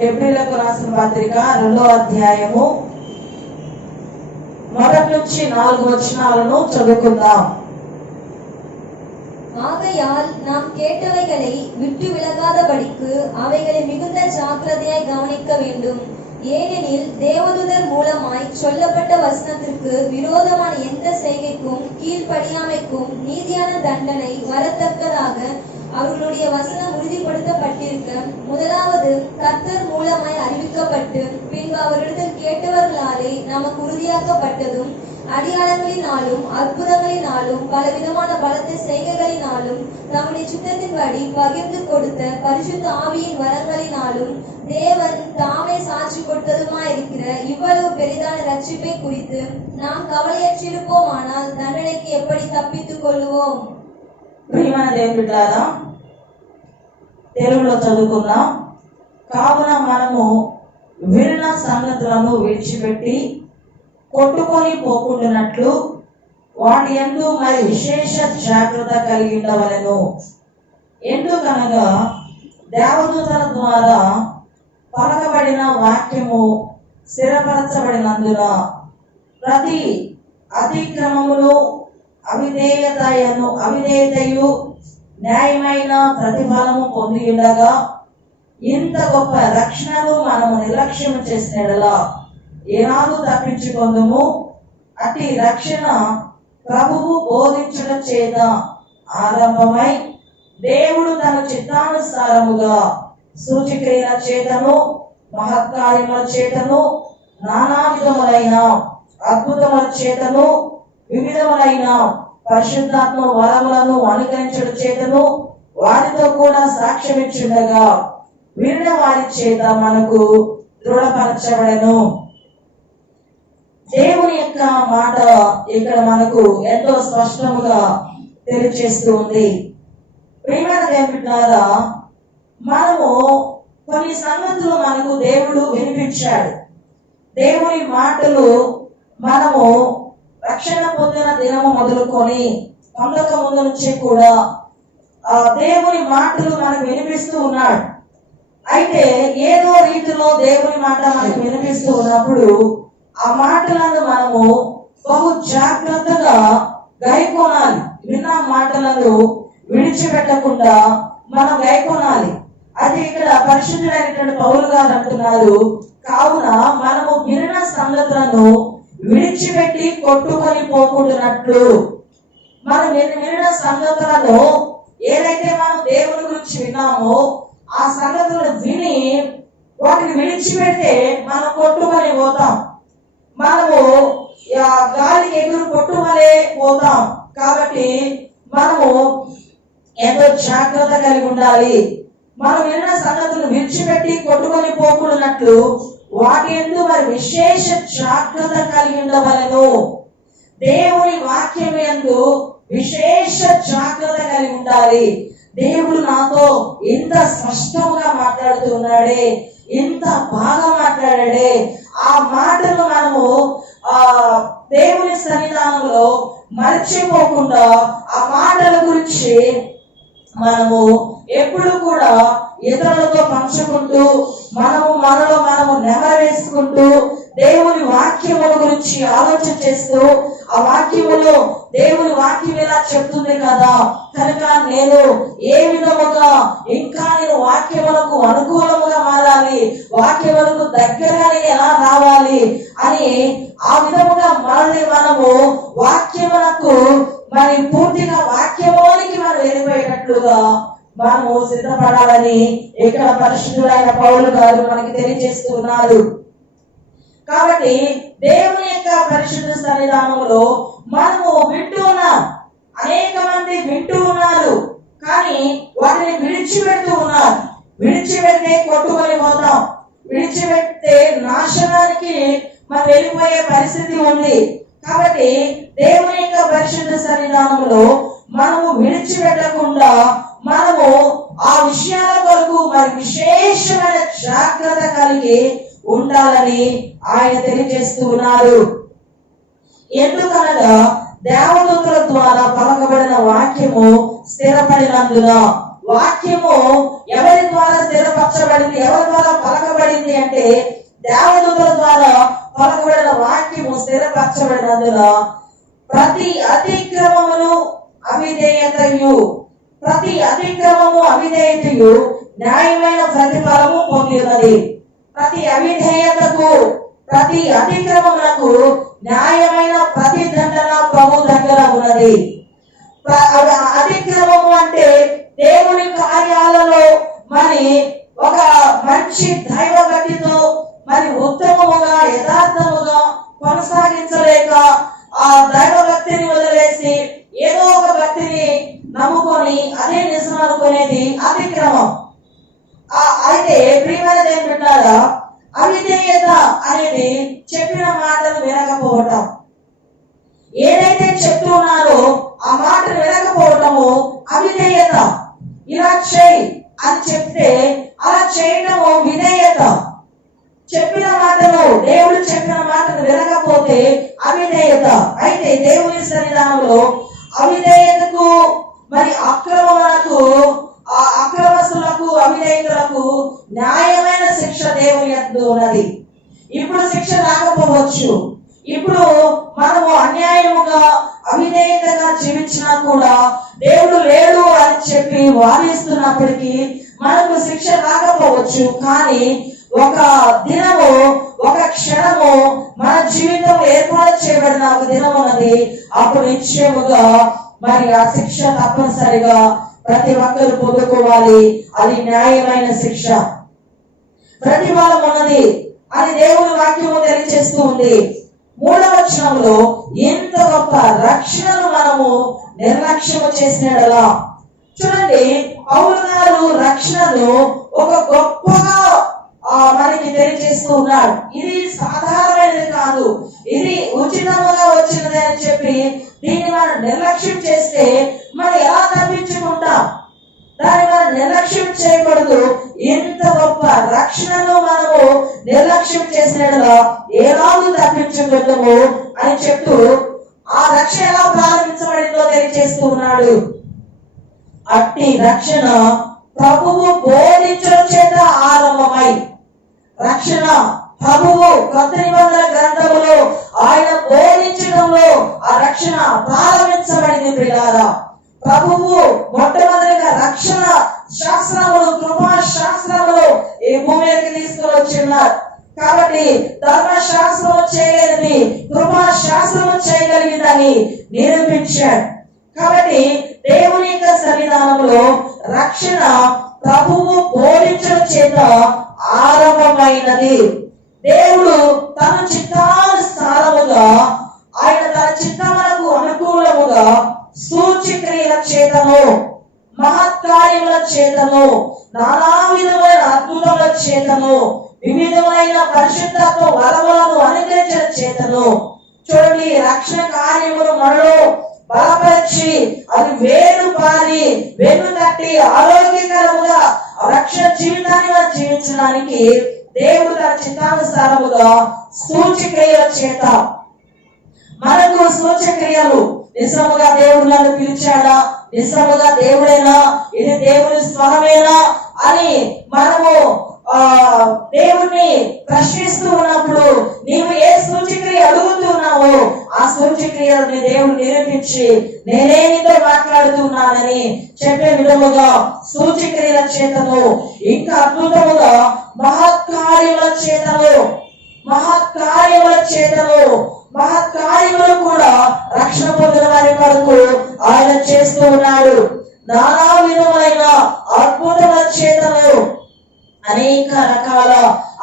హెబ్రీయులకు రాసిన పత్రిక 2వ అధ్యాయము 1 నుంచి 4 వచనాలను చదువుకుందాం. ஆகையால் நாம் கேட்டவைகளை விட்டு விலகாதபடிக்கு அவைகளை மிகுந்த ஜாக்கிரதையாய் கவனிக்க வேண்டும். ஏனெனில் தேவதூதர் மூலமாய் சொல்லப்பட்ட வசனத்திற்கு விரோதமான எந்த செய்கைக்கும் கீழ்ப்படியாமைக்கும் நீதியான தண்டனை வரத்தக்கதாக அவர்களுடைய வசனம் உறுதிப்படுத்தப்பட்டிருக்க, முதலாவது கர்த்தர் மூலமாய் அறிவிக்கப்பட்டு பின்பு அவரிடத்தில் கேட்டவர்களாலே நமக்கு உறுதியாக்கப்பட்டதும் அடையாளங்களினாலும் அற்புதங்களினாலும் பலவிதமான பலத்த செய்கைகளினாலும் தம்முடைய சித்தத்தின்படி பகிர்ந்து கொடுத்த பரிசுத்த ஆவியின் வரங்களினாலும் தேவன் தாமே சாட்சி கொடுத்ததுமாயிருக்கிற இவ்வளவு பெரிதான ரட்சிப்பை குறித்து நாம் கவலையற்றிருப்போமானால் தண்டனைக்கு எப்படி தப்பித்துக் கொள்ளுவோம்? ప్రియమైన దేవుని బిడ్డలారా, తెలుగులో చదువుకుందాం. కావున మనము విన్న సంగతులను విడిచిపెట్టి కొట్టుకొని పోకుండానట్లు వాటి యందు మరి విశేష జాగ్రత్త కలిగి ఉండవలెను. ఎందుకనగా దేవదూతల ద్వారా పలకబడిన వాక్యము స్థిరపరచబడినందున ప్రతి అతిక్రమమును అవిధేయతయు న్యాయమైన ప్రతిఫలము పొంది ఉండగా ఇంత గొప్ప రక్షణను మనము నిర్లక్ష్యం చేసినలా ఏనాడు తప్పించుకొందుము. అట్టి రక్షణ ప్రభువు బోధించడం చేత ఆరంభమై దేవుడు తన చిత్తానుసారముగా సూచక్రియల చేతను మహత్కార్యముల చేతను నానా విధములైన అద్భుతముల చేతను వివిధములైన పరిశుద్ధాత్మ వరములను అనుకరించడం చేతను వారితో కూడా సాక్ష్యమిచ్చుండగా విన్న వారి చేత మనకు దృఢపరచబడెను. దేవుని యొక్క మాట ఇక్కడ మనకు ఎంతో స్పష్టముగా తెలియజేస్తూ ఉంది. ప్రియమైన దేవుని ద్వారా మనము కొన్ని సంగతులు మనకు దేవుడు వినిపించాడు. దేవుని మాటలు మనము రక్షణ పొందిన దినము మొదలుకొని పొందక ముందు నుంచి కూడా దేవుని మాటలు మనకు వినిపిస్తూ ఉన్నాడు. అయితే ఏదో రీతిలో దేవుని మాట మనకు వినిపిస్తూ ఉన్నప్పుడు ఆ మాటలను మనము బహు జాగ్రత్తగా గైకొనాలి. విన్న మాటలను విడిచిపెట్టకుండా మనం గైకొనాలి. అది ఇక్కడ పరిశుద్ధుడైనటువంటి పౌలు గారు అంటున్నారు, కావున మనము విన్న సంగతులను విడిచిపెట్టి కొట్టుకొని పోకుండానట్లు. మనం విన్న సంగతులను ఏదైతే మనం దేవుని గురించి విన్నామో ఆ సంగతులను విని వాటిని విడిచిపెడితే మనం కొట్టుకొని పోతాం. మనము గాలికి ఎగురు కొట్టుమలే పోతాం. కాబట్టి మనము ఎంతో జాగ్రత్త కలిగి ఉండాలి. మనం విన్న సంగతులను విడిచిపెట్టి కొట్టుకొని పోకుండానట్లు వాటి యందు మరి విశేష జాగ్రత్త కలిగి ఉండవలెను. దేవుని వాక్యం యందు విశేష జాగ్రత్త కలిగి ఉండాలి. దేవుడు నాతో ఇంత స్పష్టంగా మాట్లాడుతున్నాడే, ఇంత బాగా మాట్లాడాడే, ఆ మాటలు మనము దేవుని సన్నిధానంలో మర్చిపోకుండా ఆ మాటల గురించి మనము ఎప్పుడు కూడా ఇతరులతో పంచుకుంటూ మనము నెమరేసుకుంటూ దేవుని వాక్యముల గురించి ఆలోచన చేస్తూ ఆ వాక్యములో దేవుని వాక్యం ఎలా చెప్తుంది కదా, కనుక నేను ఏ విధముగా ఇంకా నేను వాక్యములకు అనుకూలముగా మారాలి, వాక్యములకు దగ్గరగా నేను ఎలా రావాలి అని ఆ విధముగా మనము వాక్యములకు మరి పూర్తిగా వాక్యములోనికి మనం వెళ్ళిపోయేటట్లుగా మనము సిద్ధపడాలని ఇక్కడ పరిశుద్ధుడైన పౌలు గారు మనకి తెలియజేస్తున్నారు. కాబట్టి దేవుని యొక్క పరిశుద్ధ సన్నిధానంలో మనము వింటూ ఉన్నాం. అనేక మంది వింటూ ఉన్నారు, కానీ వాటిని విడిచిపెడుతూ ఉన్నారు. విడిచిపెడితే కొట్టుకొని పోతాం, విడిచిపెడితే నాశనానికి మనం వెళ్ళిపోయే పరిస్థితి ఉంది. కాబట్టి దేవుని యొక్క పరిశుద్ధ సన్నిధానంలో మనము విడిచిపెట్టకుండా మనము ఆ విషయాల కొరకు మరి విశేషమైన జాగ్రత్త కలిగి ఉండాలని ఆయన తెలియజేస్తూ ఉన్నారు. ఎందుకనగా దేవదూతల ద్వారా పలకబడిన వాక్యము స్థిరపడినందున. వాక్యము ఎవరి ద్వారా స్థిరపరచబడింది, ఎవరి ద్వారా పలకబడింది అంటే దేవదూతల ద్వారా పలకబడిన వాక్యము స్థిరపరచబడినందున ప్రతి అతిక్రమమును అవిధేయతయు న్యాయమైన ప్రతిఫలము పొంది ఉన్నది. ప్రతి అవిధేయతకు, ప్రతి అతిక్రమములకు న్యాయమైన ప్రతిదండన ప్రభు దగ్గర ఉన్నది. అతిక్రమము అంటే దేవుని కార్యాలలో మరి ఒక మంచి దైవ భక్తితో మరి ఉత్తమముగా యథార్థముగా కొనసాగించలేక ఆ దైవ భక్తిని వదిలేసి ఏదో ఒక భక్తిని నమ్ముకొని అదే నిజం అనుకునేది అతిక్రమం. అయితే ప్రియమైన దేవుని బిడ్డలారా, అవిధేయత అనేది చెప్పిన మాటలు వినకపోవటం. ఏదైతే చెప్తున్నారో ఆ మాటలు వినకపోవటము అవిధేయత. ఇలా చేయి అని చెప్తే అలా చేయటము విధేయత. చెప్పిన మాటలు, దేవుడు చెప్పిన మాటలు వినకపోతే అవిధేయత. అయితే దేవుని సన్నిధానంలో అవిధేయతకు మరి అక్రమములకు, ఆ అక్రమస్తులకు, అవిధేయతలకు న్యాయమైన శిక్ష దేవుని యందు ఉన్నది. ఇప్పుడు శిక్ష రాకపోవచ్చు. ఇప్పుడు మనము అన్యాయముగా అవిధేయతగా జీవించినా కూడా దేవుడు లేడు అని చెప్పి వాదిస్తున్నప్పటికీ మనకు శిక్ష రాకపోవచ్చు. కానీ ఒక దినము, ఒక క్షణము మన జీవితం ఏర్పాటు చేయబడిన ఒక దినం ఉన్నది. అప్పుడు నిశ్చయముగా మరి ఆ శిక్ష తప్పనిసరిగా ప్రతి ఒక్కరు పొందుకోవాలి. అది న్యాయమైన శిక్ష, ప్రతిఫలం ఉన్నది అని దేవుని వాక్యము తెలియజేస్తూ ఉంది. 3వ వచనంలో ఎంత గొప్ప రక్షణను మనము నిర్లక్ష్యము చేసినలా చూడండి. పౌలు గారు రక్షణను ఒక గొప్పగా మనకి తెలియజేస్తూ ఉన్నాడు. ఇది సాధారణమైనది కాదు, ఇది ఉచితముగా వచ్చినది అని చెప్పి దీన్ని మనం నిర్లక్ష్యం చేస్తే మనం ఎలా తప్పించుకుంటాం? దాన్ని మనం నిర్లక్ష్యం చేయకూడదు. ఇంత గొప్ప రక్షణను మనము నిర్లక్ష్యం చేసినట్లా ఎలాగూ తప్పించుకుందాము అని చెప్తూ ఆ రక్షణ ఎలా ప్రారంభించబడిందో తెలియజేస్తూ ఉన్నాడు. అట్టి రక్షణ ప్రభువు బోధించడం చేత ఆరంభమై, రక్షణ ప్రభువు కొత్త నిబంధన గ్రంథములో ఆయన బోధించడంలో ఆ రక్షణ ప్రారంభించబడింది. ప్రియులారా, ప్రభువు మొట్టమొదటిగా రక్షణ శాస్త్రములు, కృపా శాస్త్రములు ఈ భూమి మీదకి తీసుకుని వచ్చిన్నారు. కాబట్టి ధర్మశాస్త్రము చేయలేదని కృపా శాస్త్రము చేయగలిగిందని నిరూపించాడు. కాబట్టి దేవుని యొక్క సన్నిధానంలో రక్షణ ప్రభువు బోధించడం చేత ఆరంభమైనది. దేవుడు తన చిత్తానుసారముగా, ఆయన తన చిత్తములకు అనుకూలముగా సూచక్రియల చేతను, మహత్కార్యముల చేతను, నానా విధమైన అద్భుతముల చేతను, వివిధమైన పరిశుద్ధత్వ వరములను అనుగ్రహించడం చేతను చూడండి రక్షణ కార్యములు మనలో బలపరిచి అది వేరు పారి వెన్ను తట్టి ఆరోగ్యకరముగా రక్షణ జీవితాన్ని మనం జీవించడానికి దేవుడు తన చిత్తానుసారముగా సూచక్రియల చేత మనకు సూచక్రియలు. నిజముగా దేవుడు నన్ను పిలిచాడా, నిజముగా దేవుడేనా, ఇది దేవుని స్వరమేనా అని మనము దేవుణ్ణి ప్రశ్నిస్తూ ఉన్నప్పుడు నీవు ఏ సూచక్రియ అడుగుతున్నావో ఆ సూచక్రియని దేవుడు నిరూపించి నేనే నీతో మాట్లాడుతున్నానని చెప్పే విధముగా సూచక్రియల చేతను, ఇంకా అద్భుతముగా మహత్కార్యముల చేతను, మహత్కార్యములు కూడా రక్షణ పొందిన వారి కొరకు ఆయన చేస్తూ ఉన్నాడు. నానా విధమైన అద్భుతముల చేతను, అనేక రకాల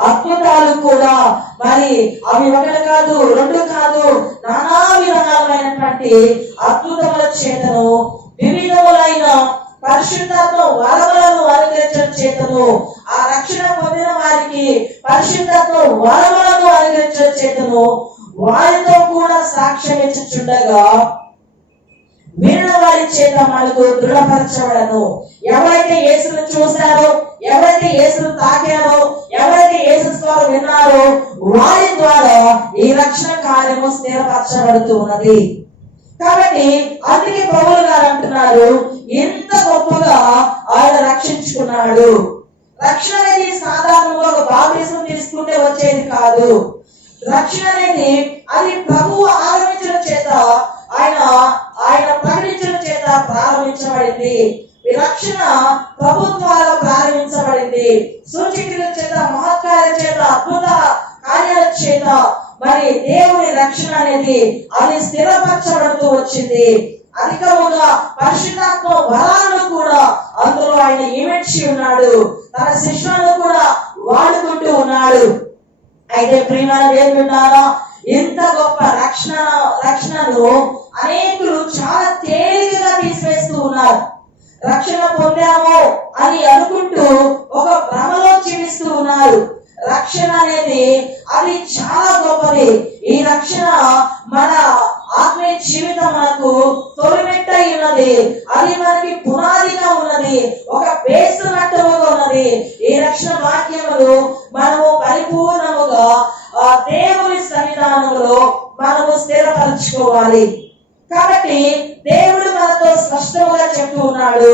అద్భుతాలు కూడా మరి అవి ఒకటి కాదు, రెండు కాదు, నానా విధాలైనటువంటి అద్భుతముల చేతను, వివిధములైన పరిశుద్ధత్వ వరములను అనుగ్రహించడం చేతను, ఆ రక్షణ పొందిన వారికి పరిశుద్ధత్వ వరములను అనుగ్రహించడం చేతను వారితో కూడా సాక్ష్యం ఇచ్చుచుండగా విన్న వారి చేత మనకు దృఢపరచబడను. ఎవరైతే యేసును చూశారో, ఎవరైతే యేసును తాకారో, ఎవరైతే యేసు స్వరం విన్నారో వారి ద్వారా ఈ రక్షణ కార్యము స్థిరపరచబడుతూ ఉన్నది. కాబట్టి అందుకే పౌలు గారు అంటున్నారు ఇంత గొప్పగా ఆయన రక్షించుకున్నాడు. రక్షణ అనేది సాధారణంగా ఒక బాప్తిసం తీసుకుంటే వచ్చేది కాదు. రక్షణ అనేది అది ప్రభువు ఆరంభించడం చేత ఆయన ప్రకటించడం చేత ప్రారంభించబడింది. ఈ రక్షణ ప్రభు ద్వారా ప్రారంభించబడింది. సూచక్రియల చేత, మహత్కార్యాల చేత, అద్భుత కార్యాల చేత మరి దేవుని రక్షణ అనేది అది స్థిరపరచబడుతూ వచ్చింది. అధికముగా పరిశుద్ధాత్మ వరాలను కూడా అందులో ఆయన ఇమిడ్చి ఉన్నాడు. తన శిష్యులను కూడా వాడుకుంటూ ఉన్నాడు. అయితే ప్రియమైన దేవుడారా, ఇంత గొప్ప రక్షణను అనేకులు చాలా తేలికగా తీసివేస్తూ ఉన్నారు. రక్షణ పొందాము అని అనుకుంటూ ఒక భ్రమలో జీవిస్తూ ఉన్నారు. రక్షణ అనేది అది చాలా గొప్పది. ఈ రక్షణ మన ఆత్మీయ జీవితం మనకు తొలిమెట్టై ఉన్నది. అది మనకి పునాదిగా ఉన్నది, ఒక బేస్ మట్టముగా ఉన్నది. ఈ రక్షణ వాక్యములు మనము పరిపూర్ణముగా దేవుని సన్నిధానంలో మనము స్థిరపరచుకోవాలి. కాబట్టి దేవుడు మనతో స్పష్టంగా చెప్తూ ఉన్నాడు,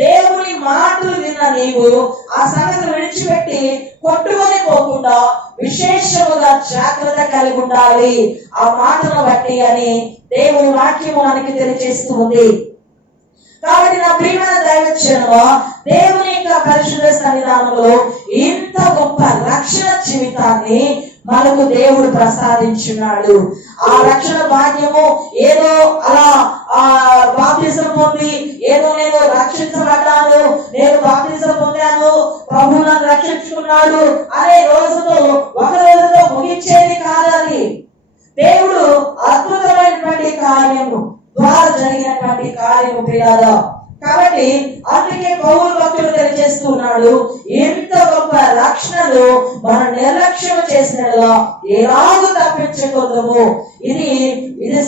దేవుని మాటలు విన్న నీవు ఆ సంగతిని విడిచిపెట్టి కొట్టుకొని పోకుండా విశేషముగా జాగ్రత్త కలిగి ఉండాలి ఆ మాటను బట్టి అని దేవుని వాక్యము మనకి తెలియజేస్తూ ఉంది. కాబట్టి నా ప్రియమైన దైవజనమా, దేవుని యొక్క పరిశుద్ధ సన్నిధానంలో ఇంత గొప్ప రక్షణ జీవితాన్ని మనకు దేవుడు ప్రసాదించున్నాడు. ఆ రక్షణ భాగ్యము ఏదో అలా బాప్తిసం పొంది ఏదో నేను రక్షించబడ్డాను, నేను బాప్తిసం పొందాను, ప్రభు నన్ను రక్షించుకున్నాడు అనే రోజుతో ఒక రోజుతో ముగించేది కాదని దేవుడు అద్భుతమైనటువంటి కార్యము ద్వారా జరిగినటువంటి కార్యము ప్రియాదా. కాబట్టి అందుకే పౌలు భక్తుడు తెలియజేస్తున్నాడు, ఎంత గొప్ప రక్షణను మనం నిర్లక్ష్యం చేసినట్లా ఎలాగూ తప్పించుకుందాము. ఇది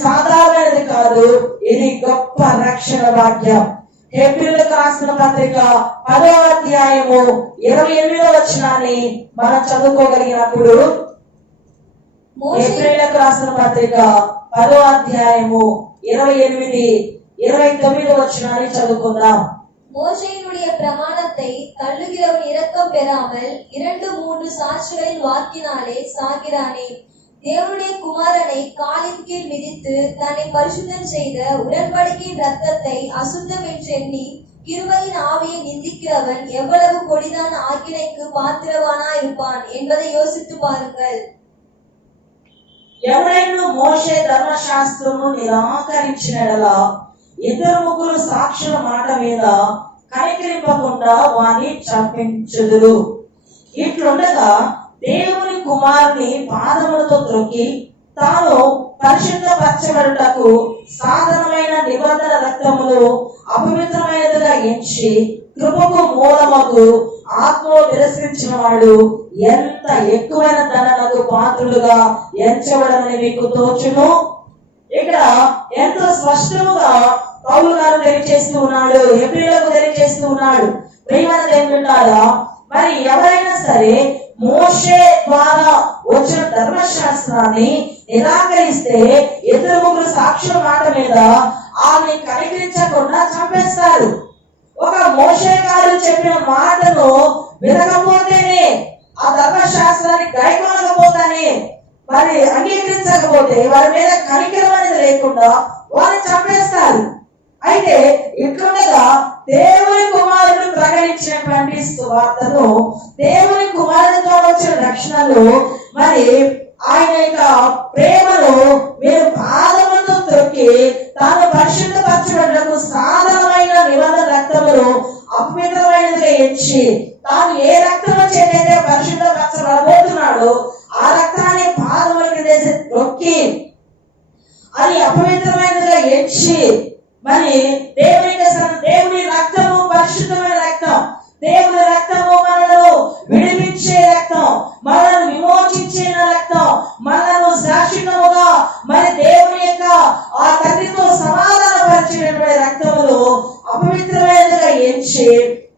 సాధారణది కాదు, ఇది గొప్ప రక్షణ భాగ్యం. హెబ్రీయులకు రాసిన పత్రిక 10వ అధ్యాయము 28వ వచనాన్ని మనం చదువుకోగలిగినప్పుడు, హెబ్రీయులకు రాసిన పత్రిక 10వ అధ్యాయము 28, 29 வசனத்தை చదువుకుందాం. மோசேயினுடைய பிரமாணத்தை தள்ளுகிறவன் இரக்கம் பெறாமல் 2-3 சாட்சிகளின் வாக்கினாலே சாகிறானே. தேவனுடைய குமாரனை காலின் கீழ் மிதித்து தன்னை பரிசுத்தம் செய்த உடன்படிக்கையின் இரத்தத்தை அசுத்தம் என்று எண்ணி கிருபையின் ஆவியை நிந்திக்கிறவன் எவ்வளவு கொடிதான ஆக்கினைக்கு பாத்திரவானா இருப்பான் என்பதை யோசித்து பாருங்கள். ఎవరైనా మోషే ధర్మశాస్త్రమును నిరాకరించినలా 2-3 సాక్షుల మాట మీద కనికరింపకుండా వాని చంపించుదురు. ఇట్లుండగా దేవుని కుమారుని పాదములతో త్రొక్కి తాను పరిశుద్ధపరచబడుటకు సాధనమైన నిబంధన రక్తమును అపవిత్రమైనదిగా ఎంచి కృపకు మూలమగు ఆత్మను తిరస్కరించిన వాడు ఎంత ఎక్కువైన దండనకు పాత్రులుగా ఎంచబడమని మీకు తోచును. ఇక్కడ ఎంతో స్పష్టముగా పౌలు గారు తెలియజేస్తూ ఉన్నాడు, హెబ్రీయులకు తెలియజేస్తూ ఉన్నాడు. ప్రియమైన దేవులారా, మరి ఎవరైనా సరే మోషే ద్వారా వచ్చిన ధర్మశాస్త్రాన్ని నిరాకరిస్తే 2-3 సాక్షుల మాట మీద ఆమె కనికరించకుండా చంపేస్తారు. ఒక మోషే గారు చెప్పిన మాటను వినకపోతేనే, ఆ ధర్మశాస్త్రాన్ని గైకొనకపోతేనే, మరి అంగీకరించకపోతే వారి మీద కనికరం అనేది లేకుండా వారిని చంపేస్తారు. అయితే ఇట్లుండగా దేవుని కుమారుడు ప్రకటించినటువంటి సువార్తను, దేవుని కుమారుడితో వచ్చిన రక్షణను, మరి ఆయన యొక్క ప్రేమను మీరు పాదములతో త్రొక్కి తాను పరిశుద్ధపరచబడుటకు సాధనమైన నిబంధన రక్తమును అపవిత్రమైనదిగా ఎంచి తాను ఏ రక్తము చేతైతే పరిశుద్ధపరచబడబోతున్నాడో ఆ రక్తాన్ని పాదములకి వేసి త్రొక్కి అది అపవిత్రమైనదిగా ఎంచి, మరి దేవుని రక్తము పరిశుద్ధమైన రక్తం, దేవుని రక్తము మనలను విడిపించే రక్తం, మనలను విమోచించే రక్తం, మనలను శాశ్వతముగా మరి దేవుని యొక్క ఆ తండ్రితో సమాధాన పరిచినటువంటి రక్తమును అపవిత్రమైనదిగా ఎంచి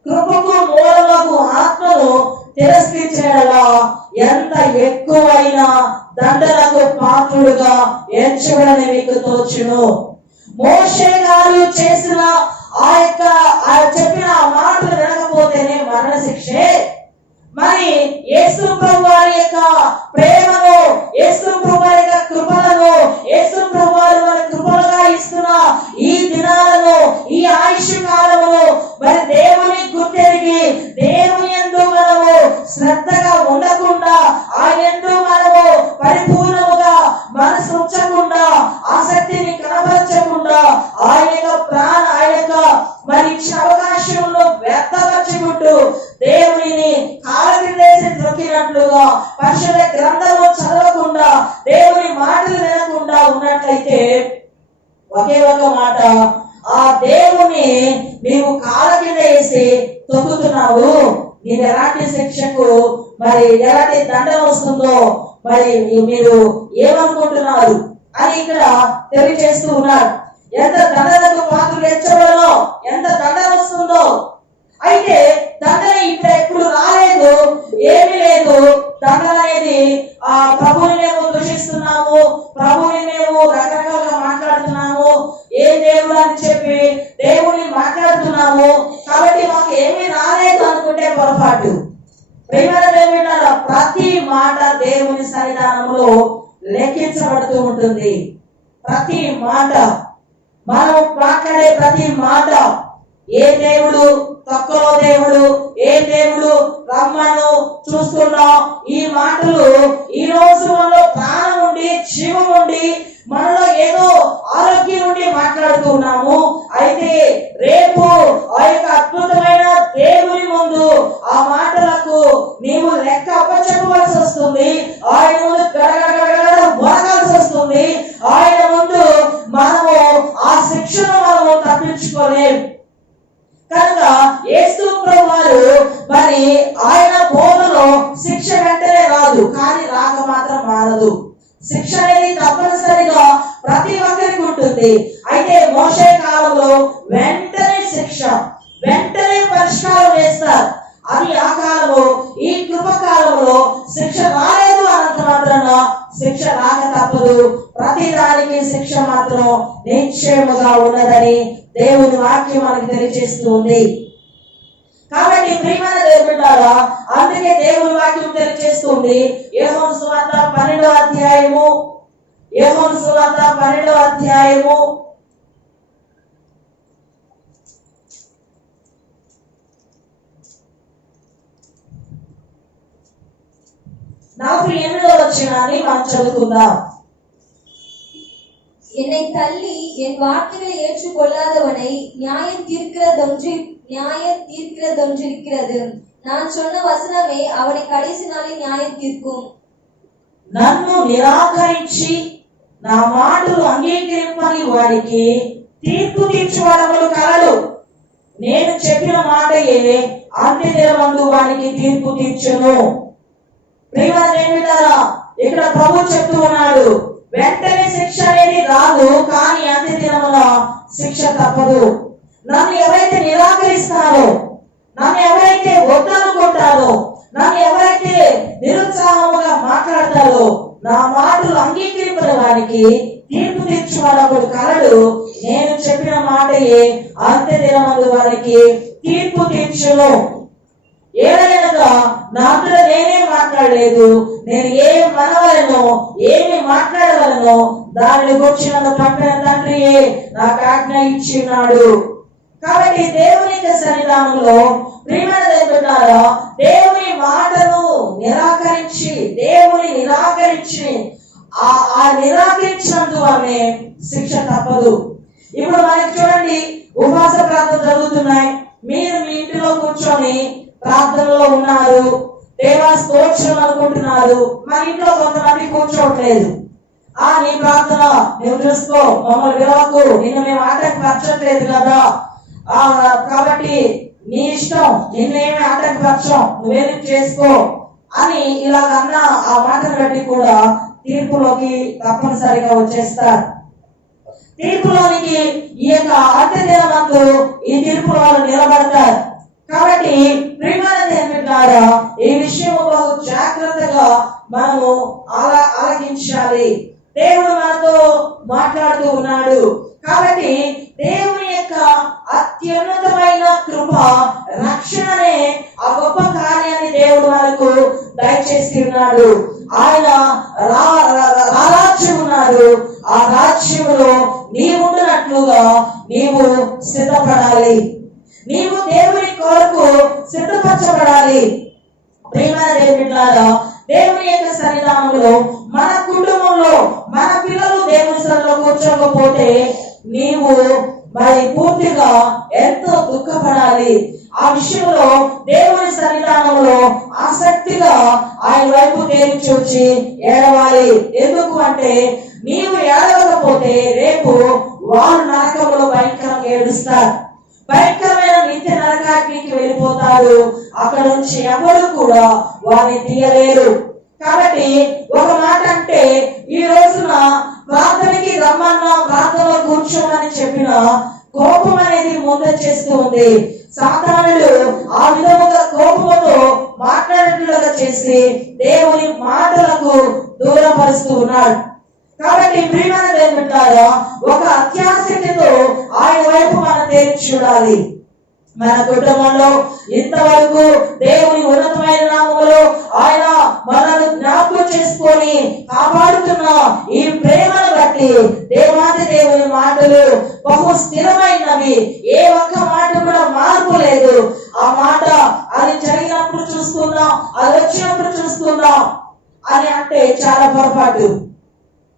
కృపకు మూలమగు ఆత్మను తిరస్కరించడలా ఎంత ఎక్కువైన దండలకు పాత్రుడుగా ఎంచబడని మీకు తోచును. మోషే గారు చేసిన ఆ చెప్పిన మాటలు వినకపోతేనే మరణ శిక్షే మరి యేసు ప్రభు వారి యొక్క ప్రేమను, యేసు ప్రభు వారి యొక్క కృపలను, యేసు ప్రభు వారు మన కృపలుగా ఇస్తున్న ఈ దినాలను, ఈ ఆయుష్ కాలమును మరి దేవుని గుర్తెరిగి దేవుని యందు మనము శ్రద్ధగా ఉండకుండా, ఆయన యందు మనము పరిపూర్ణముగా మనసు ఉంచకుండా, ఆసక్తిని కనబరచకుండా, ఆయన యొక్క మరి ఇచ్చిన అవకాశంలో వ్యర్థపరచుకుంటూ దేవుని కాలకిందేసి దొరికినట్లుగా పరిశుద్ధ గ్రంథము చదవకుండా, దేవుని మాటలు వినకుండా ఉన్నట్లయితే ఒకే ఒక మాట, ఆ దేవుని నీవు కాల కింద వేసి తొక్కుతున్నావు, నీవు ఎలాంటి శిక్షకు మరి ఎలాంటి దండన వస్తుందో మరి మీరు ఏమనుకుంటున్నారు అని ఇక్కడ తెలియజేస్తూ ఉన్నారు. ఎంత దండనకు పాత్రలు ఎంచబడలో, ఎంత దండన వస్తుందో. అయితే దండన ఇప్పుడు ఎప్పుడు రాలేదు, ఏమీ లేదు. దండన అనేది ప్రభుని మేము దూషిస్తున్నాము, ప్రభుని మేము రకరకాలుగా మాట్లాడుతున్నాము, ఏ దేవుడు అని చెప్పి దేవుని మాట్లాడుతున్నాము కాబట్టి మాకు ఏమీ రాలేదు అనుకుంటే పొరపాటు. ప్రియమైన దేవుని ప్రతి మాట దేవుని సన్నిధానంలో లెక్కించబడుతూ ఉంటుంది. ప్రతి మాట, మనం మాట్లాడే ప్రతి మాట, ఏ దేవుడు తక్కువ దేవుడు, ఏ దేవుడు రమ్మను చూస్తున్నాం, ఈ మాటలు ఈ రోజు మనలో ప్రాణం ఉండి, జీవం ఉండి, మనలో ఏదో ఆరోగ్యం ఉండి మాట్లాడుతున్నాము. అయితే రేపు ఆ యొక్క అద్భుతమైన దేవుని ముందు ఆ మాటలకు నీవు లెక్క అప్పచెప్పవలసి వస్తుంది. ఆయన ముందు గడగడగడగడ వరగాల్సి వస్తుంది. ఆయన ముందు మనము ఆ శిక్షను మనము తప్పించుకోలేం. కనుక యేసు ప్రభు వారు మరి ఆయన బోధలో శిక్ష వెంటనే రాదు, కానీ రాక మాత్రం మారదు. శిక్ష అనేది తప్పనిసరిగా ప్రతి ఒక్కరికి ఉంటుంది. అయితే మోషే కాలంలో వెంటనే శిక్ష, వెంటనే పరిష్కారం వేస్తారు. అది ఆ కాలంలో. ఈ కృపకాలంలో శిక్ష రాలేదు అనంత మాత్రాన శిక్ష రాక తప్పదు. ప్రతి దానికి శిక్ష మాత్రం నిశ్చయముగా ఉన్నదని దేవుని వాక్యం మనకు తెలియజేస్తుంది. కాబట్టి ప్రియమైన దేవులారా, అందుకే దేవుని వాక్యం తెలియజేస్తుంది. యోహాను సువార్త 12వ అధ్యాయము, యోహాను సువార్త 12వ అధ్యాయము 48వ వచనాన్ని మనం చదువుకుందాం. என்னை தள்ளி என் வார்த்தைகளை ஏற்றுக்கொள்ளாதவனை நியாயம் தீர்க்கிறதொன்றிருக்கிறது. நான் சொன்ன வசனமே அவனை கடைசி நாளில் நியாயம் தீர்க்கும். నన్ను నిరాకరించి నా మాటలు అంగీకరింపని వారికి తీర్పు తీర్చువాడములు కలడు. నేను చెప్పిన మాటయే అంత్యదినమందు వారికి తీర్పు తీర్చును. ప్రియమైన ఇక్కడ ప్రభు చెప్తూ ఉన్నాడు, వెంటనే శిక్ష అనేది రాదు, కానీ అంత్యదినమున శిక్ష తప్పదు. నన్ను ఎవరైతే నిరాకరిస్తారో, నన్ను ఎవరైతే వద్దనుకుంటారో, నన్ను ఎవరైతే నిరుత్సాహముగా మాట్లాడతారో, నా మాటలు అంగీకరించిన వారికి తీర్పు తీర్చువాడప్పుడు కలడు. నేను చెప్పిన మాటయే అంత్యదినమందు వారికి తీర్పు తీర్చును. ఏదైనా నాతో నేనేం మాట్లాడలేదు, నేను ఏం మనవలనో ఏమి మాట్లాడవలనో దానిని గురించి నన్ను పంపిన తండ్రియే నాకు ఆజ్ఞ ఇచ్చి ఉన్నాడు. కాబట్టి దేవుని సన్నిధానంలో ప్రియమైన దేవులారా, దేవుని మాటను నిరాకరించి, దేవుని నిరాకరించి ఆ నిరాకరించినందుకు ఆమె శిక్ష తప్పదు. ఇప్పుడు మనకి చూడండి, ఉపవాస ప్రార్థన జరుగుతున్నాయి. మీరు మీ ఇంటిలో కూర్చొని ప్రార్థనలో ఉన్నారు, దేవా స్తోత్రం అనుకుంటున్నారు. మన ఇంట్లో కొంతమంది కూర్చోట్లేదు. నీ ప్రార్థన నువ్వు చూసుకో, మమ్మల్ని విలవకు, నిన్ను మేము ఆటంకపరచట్లేదు కదా, కాబట్టి నీ ఇష్టం, నిన్నేమి ఆటంకపరచం, నువ్వేమి చేసుకో అని ఇలాగన్న ఆ మాటను బట్టి కూడా తీర్పులోకి తప్పనిసరిగా వచ్చేస్తారు. తీర్పులోనికి ఈ యొక్క అంత్యదినమందు ఈ తీర్పులో నిలబడతారు. కాబట్టి ప్రియమైన దేవులారా, ఈ విషయం బహు జాగ్రత్తగా మనము ఆలకించాలి. దేవుడు మనతో మాట్లాడుతూ ఉన్నాడు. కాబట్టి దేవుని యొక్క అత్యున్నతమైన కృప, రక్షణనే ఆ గొప్ప కార్యాన్ని దేవుడు మనకు దయచేసి ఉన్నాడు. ఆయన రాజ్యం ఉన్నాడు. ఆ రాజ్యంలో నీవుండునట్లుగా నీవు సిద్ధపడాలి. నీవు దేవుని కొరకు సిద్ధపరచబడాలి. ప్రియమైన దేవుని బిడ్డలారా, దేవుని యొక్క సన్నిధానంలో మన కుటుంబంలో మన పిల్లలు దేవుని సన్నిధిలో కూర్చోకపోతే నీవు మరి పూర్తిగా ఎంతో దుఃఖపడాలి. ఆ విషయంలో దేవుని సన్నిధానంలో ఆసక్తిగా ఆయన వైపు తేరి చూచి ఏడవాలి. ఎందుకు అంటే నీవు ఏడవకపోతే రేపు వారు నరకంలో భయంకరంగా ఏడుస్తారు. భయంకరమైన నిత్య నరకాగ్నికి వెళ్ళిపోతారు. అక్కడ నుంచి ఎవరు కూడా వారిని తీయలేరు. కాబట్టి ఒక మాట అంటే ఈ రోజున ప్రార్థనకి రమ్మన్నా, ప్రార్థనలో కూర్చోమని చెప్పిన కోపం అనేది ముందొచ్చేస్తూ ఉంది. సాతానుడు ఆ విధముగా కోపంతో మాట్లాడేట్లుగా చేసి దేవుని మాటలకు దూరపరుస్తూ ఉన్నాడు. కాబట్టి ప్రియమైన దేవుని బిడ్డలారా, ఒక అత్యాసక్తితో ఆయన వైపు మనం తేరి చూడాలి. మన కుటుంబంలో ఇంతవరకు దేవుని ఉన్నతమైన నామములో ఆయన మనల్ని జ్ఞాపకం చేసుకొని కాపాడుతున్న ఈ ప్రేమను బట్టి దేవాది దేవుని మాటలు బహు స్థిరమైనవి. ఏ ఒక్క మాట కూడా మార్పు లేదు. ఆ మాట అది జరిగినప్పుడు చూసుకుందాం, అది వచ్చినప్పుడు చూసుకుందాం అని అంటే చాలా పొరపాటు.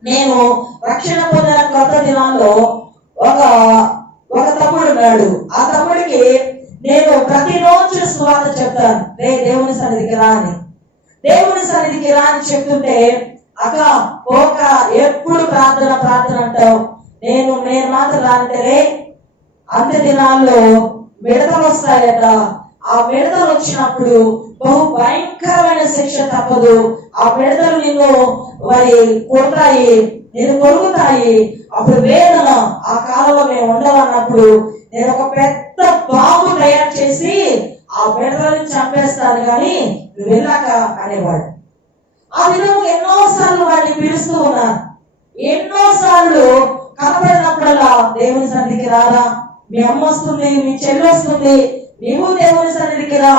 నేను రక్షణ పొందిన కొత్త దినాల్లో ఒక తమ్ముడు ఉన్నాడు. ఆ తమ్ముడికి నేను ప్రతిరోజు సువార్త చెప్తాను. దేవుని సన్నిధికి రా అని, దేవుని సన్నిధికి రా అని చెప్తుంటే, అక్క పోక ఎప్పుడు ప్రార్థన ప్రార్థన అంటావు, నేను మాత్రం రానంటే అంత్య దినాల్లో మిడతలు వస్తాయట. ఆ మిడతలు వచ్చినప్పుడు బహు భయంకరమైన శిక్ష తప్పదు. ఆ మిడతలు నిన్ను మరి కొడతాయి, నేను కొరుకుతాయి. అప్పుడు వేదన ఆ కాలంలో మేము ఉండవన్నప్పుడు నేను ఒక పెద్ద బాంబు తయారు చేసి ఆ మిడతలను చంపేస్తాను కానీ నువ్వు వెళ్ళాక అనేవాడు. ఆ విధంగా ఎన్నోసార్లు వాడిని పిలుస్తూ ఉన్నాను. ఎన్నోసార్లు కనపడినప్పుడల్లా దేవుని సన్నిధికి రారా, మీ అమ్మ వస్తుంది, మీ చెల్లి వస్తుంది, నీవు దేవుని సన్నిధికి రా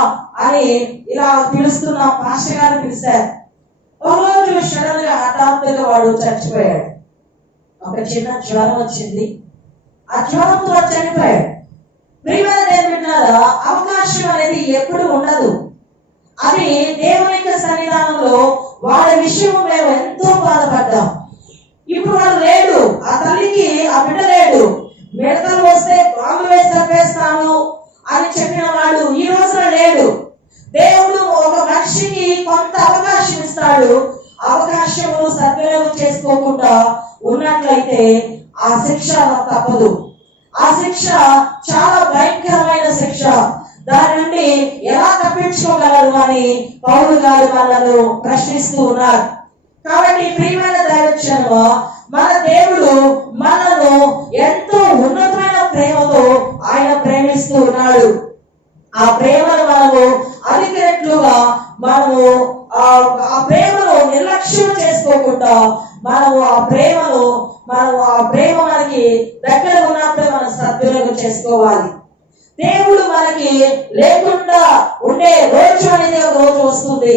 అని ఇలా పిలుస్తున్నా. పాస్టర్ గారు పిలిచారు. ఒకరోజు సడన్ గా హఠాత్తుగా వాడు చచ్చిపోయాడు. ఒక చిన్న జ్వరం వచ్చింది. ఆ జ్వరంతో చనిపోయాడు. ప్రియమైన దేవుని బిడ్డలారా, అవకాశం అనేది ఎప్పుడు ఉండదు. అది దేవుని యొక్క సన్నిధానంలో వాడి విషయం మేము ఎంతో బాధపడ్డాం. ఇప్పుడు వాడు లేడు, ఆ తల్లికి ఆ బిడ్డ లేడు. మిడతలు వస్తే బాంబు వేసి చంపేస్తాను అని చెప్పిన వాడు ఈ రోజున లేడు. దేవుడు ఒక మనిషికి కొంత అవకాశం ఇస్తాడు. అవకాశమును సద్వినియోగం చేసుకోకుండా ఉన్నట్లయితే ఆ శిక్ష తప్పదు. ఆ శిక్ష చాలా భయంకరమైన శిక్ష. దాని నుండి ఎలా తప్పించుకోగలరు అని పౌలు గారు మనను ప్రశ్నిస్తూ ఉన్నారు. కాబట్టి ప్రియమైన దైవజనులు, మన దేవుడు మనను ఎంతో ఉన్నతమైన ప్రేమతో ఆయన ప్రేమిస్తూ ఉన్నాడు. ఆ ప్రేమను మనము అధికరెట్లుగా మనము ఆ ప్రేమను నిర్లక్ష్యం చేసుకోకుండా మనము ఆ ప్రేమ మనకి దగ్గర ఉన్నప్పుడే మనం సద్వినియోగం చేసుకోవాలి. దేవుడు మనకి లేకుండా ఉండే రోజు అనేది ఒక రోజు వస్తుంది.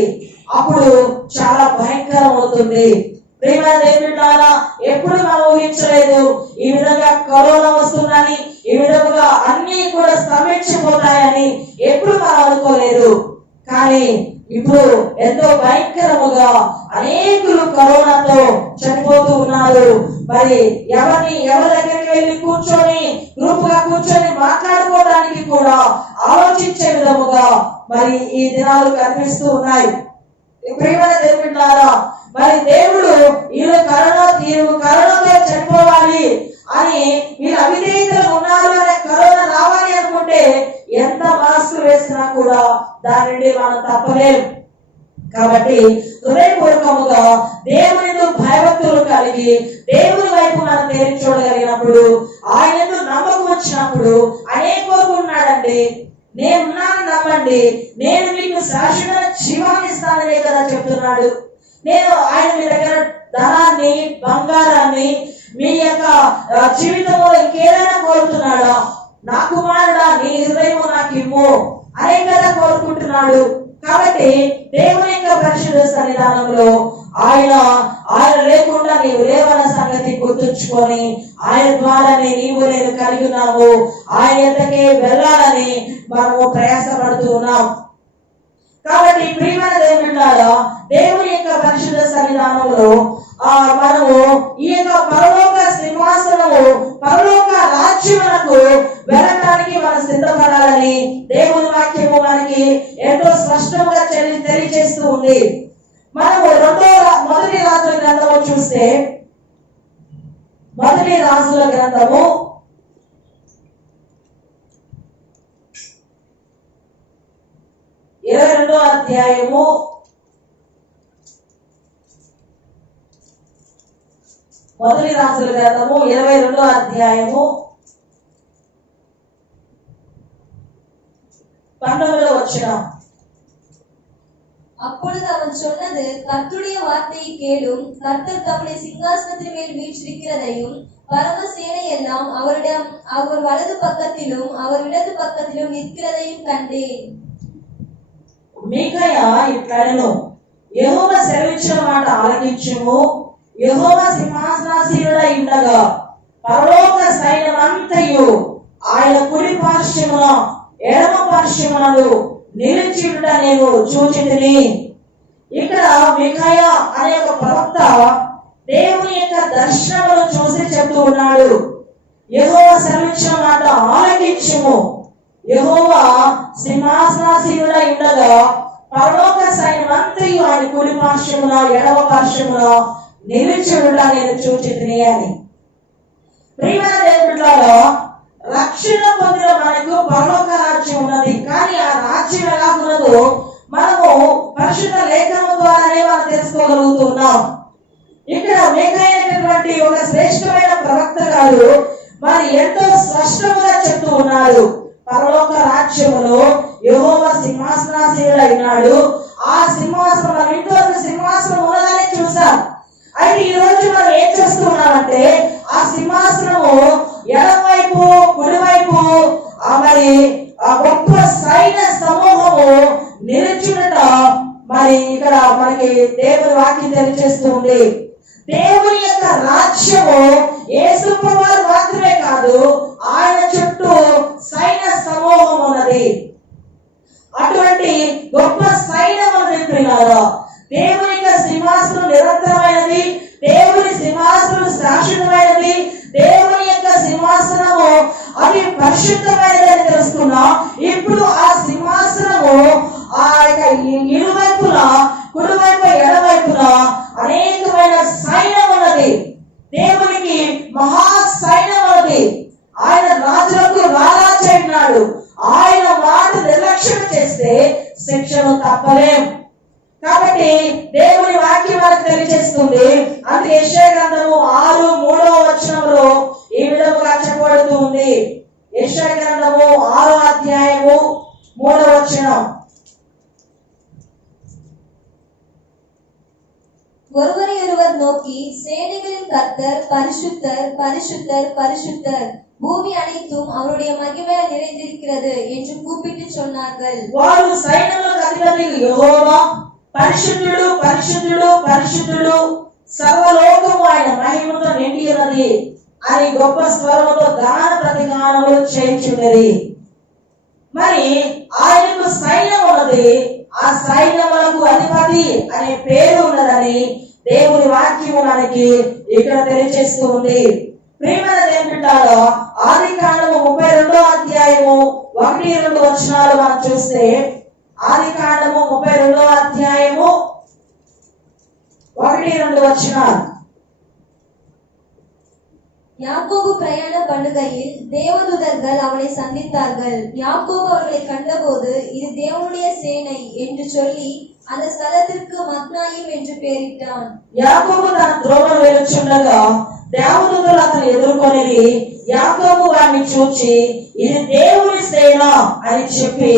అప్పుడు చాలా భయంకరం అవుతుంది. ప్రియమైన దేవుని బిడ్డలారా, ఎప్పుడు మనం ఊహించలేదు ఈ విధంగా కరోనా వస్తుందని, ఈ విధంగా అన్ని కూడా స్తంభించిపోతాయని ఎప్పుడు మనం అనుకోలేదు. కానీ ఇప్పుడు ఎంతో భయంకరముగా అనేకులు కరోనాతో చనిపోతూ ఉన్నారు. మరి ఎవరి దగ్గరికి వెళ్ళి కూర్చొని గ్రూపుగా కూర్చొని మాట్లాడుకోవడానికి కూడా ఆలోచించే విధముగా మరి ఈ దినాలు కనిపిస్తూ ఉన్నాయి. ప్రియమైన దేవుని బిడ్డలారా, మరి దేవుడు వీళ్ళు కరోనాతో చనిపోవాలి అని వీళ్ళు అవిధేయతలు ఉన్నారు అనే కరోనా రావాలి అనుకుంటే ఎంత మాస్క్ వేసినా కూడా దాని నుండి మనం తప్పలేం. కాబట్టి హృదయపూర్వకముగా దేవుని భయభక్తులు కలిగి దేవుని వైపు మనం తేరి చూడగలిగినప్పుడు, ఆయన నమ్మకం వచ్చినప్పుడు అనేకోరు ఉన్నాడండి, నేనున్నాను నమ్మండి, నేను మీకు శాశ్వత జీవాన్ని ఇస్తాననే కదా చెప్తున్నాడు. నేను ఆయన మీ దగ్గర ధనాన్ని, బంగారాన్ని, మీ యొక్క జీవితంలో ఇంకేదైనా కోరుతున్నాడా? నా కుమారుడా నీ హృదయం నాకు ఇమ్ము అనే కదా కోరుకుంటున్నాడు. కాబట్టి దేవుని యొక్క పరిశుద్ధ సన్నిధానంలో ఆయన లేకుండా నీవు లేవన్న సంగతి గుర్తుంచుకొని ఆయన ద్వారానే నీవు నేను కలిగి ఉన్నాము. ఆయన ఎంతకే వెళ్ళాలని మనము ప్రయాసపడుతూ ఉన్నాం. కాబట్టి ప్రియమైన దేవునిలారా, దేవుని యొక్క పరిశుద్ధ సన్నిధానంలో మనము ఈ యొక్క పరలోక సింహాసనము పరలోక రాజ్యములకు వెళ్ళటానికి మనం సిద్ధపడాలని దేవుని వాక్యము మనకి ఎంతో స్పష్టంగా తెలియజేస్తూ ఉంది. మనము మొదటి రాజుల గ్రంథము చూస్తే, మొదటి రాజుల గ్రంథము 22వ అధ్యాయము 22వ అధ్యాయము 19వ వచనం. அப்பொழுது அவன் சொன்னது, கர்த்தருடைய வார்த்தையை கேளும். கர்த்தர் தம்முடைய சிங்காசனத்தின் மேல் வீற்றிருக்கிறதையும் பரமசேனை எல்லாம் அவர் வலது பக்கத்திலும் அவர் இடது பக்கத்திலும் நிற்கிறதையும் கண்டேன். మీకాయా ఇట్లనెను, యెహోవా సెలవిచ్చిన మాట ఆలకించుము. యెహోవా సింహాసనాసీనుడై ఉండగా పరలోక సైన్యమంతయు ఆయన కుడి పార్శ్వమున ఎడమ పార్శ్వమునను నిలిచియుట నేను చూచితిని. ఇక్కడ మీకాయా అనే ఒక ప్రవక్త దేవుని యొక్క దర్శనమును చూసి చెప్తూ ఉన్నాడు, యెహోవా సెలవిచ్చిన మాట ఆలకించుము. యెహోవా సింహాసనాసీనుడై ఉండగా పరలోక సైన్యమంతయు ఆయన కుడి పార్శ్వమున ఎడమ పార్శ్వమున నిలిచుట నేను చూచితిని అని. ప్రియమైన దేవునిలారా, రక్షణ పొందిన మనకు పరలోక రాజ్యం ఉన్నది. కానీ ఆ రాజ్యం ఎలా ఉన్నదో మనము పరిశుద్ధ లేఖనం ద్వారానే మనం తెలుసుకోగలుగుతున్నాం. ఇక్కడ మేకైనటువంటి ఒక శ్రేష్టమైన ప్రవక్త గారు మరి ఎంతో స్పష్టంగా చెప్తూ ఉన్నారు, పరలోక రాజ్యములో యెహోవా సింహాసనాసీనుడై ఉన్నాడు. ఆ సింహాసనం మన ఇంట్లో సింహాసనం ఉన్నదని చూసాం. అయితే ఈ రోజు మనం ఏం చేస్తున్నామంటే ఆ సింహాసనము ఎడమవైపు కుడివైపు మరి ఆ గొప్ప సైన్య సమూహము నిలిచుట మరి ఇక్కడ మనకి దేవుని వాక్యం తెలియజేస్తుంది. దేవుని యొక్క రాజ్యము యేసు ప్రభువు మాత్రమే కాదు, ఆయన చుట్టూ సైన్య సమూహం ఉన్నది. అటువంటి గొప్ప సైన్యం ప్రియులారా, దేవుని యొక్క సింహాసనం నిరంతరమైనది, దేవుని సింహాసనం శాశ్వతమైనది, దేవుని యొక్క సింహాసనము అది పరిశుద్ధమైనది అని తెలుసుకున్నాం. ఇప్పుడు ఆ సింహాసనము ఆ యొక్క ఇరువైపున కుడివైపు ఎడవైపున అనేకమైన సైన్యం ఉన్నది. దేవునికి మహా సైన్యం ఉన్నది. ఆయన రాజులకు రారాజు అయినాడు. ఆయన మాట నిర్లక్ష్యం చేస్తే శిక్షను తప్పలేం. కాబట్టి దేవుని వాక్యం మనకు తెలియజేస్తుంది. అందుకే యెషయా గ్రంథము 6:3వ వచనంలో ఈ విధముగా చెప్పబడుతూ ఉంది. యెషయా గ్రంథము 6వ అధ్యాయము 3వ వచనం. ஒருவரையொருவர் நோக்கி, சேனைகளின் கர்த்தர் பரிசுத்தர் பரிசுத்தர் பரிசுத்தர், பூமி அனைத்தும் அவருடைய மகிமையால் நிறைந்திருக்கிறது என்று கூப்பிட்டு சொன்னார்கள். వారు సైన్యములకు అధిపతి యెహోవా పరిశుద్ధుడు పరిశుద్ధుడు పరిశుద్ధుడు, సర్వలోకము ఆయన మహిమతో నిండి ఉన్నది అని గొప్ప స్వరముతో గాన ప్రతిగానములు చేయించున్నది. మరి ఆయనకు సైన్యం ఉన్నది, ఆ సైన్యములకు అధిపతి అనే పేరు ఉన్నదని దేవుని వాక్యము మనకి ఇక్కడ తెలియజేస్తూ ఉంది. ప్రియమైన దేవునిలారా, ఆదికాండము 32వ అధ్యాయము 1-2 వచనాలు మనం చూస్తే, ఆదికాండము 32వ అధ్యాయము 1-2 వచనాలు. யாக்கோபு பிரயாணம் பண்ணுகையில் தேவதூதர்கள் அவனை சந்தித்தார்கள். யாக்கோபு அவர்களை கண்டபோது, இது தேவனுடைய சேனை என்று சொல்லி அந்த ஸ்தலத்திற்கு மக்னாயிம் என்று பெயரிட்டான். యాకోబు తన త్రోవను వెలుచుండగా దేవదూతలు అతను ఎదుర్కొని యాకోబు వారిని చూచి, ఇది దేవుని సేన అని చెప్పి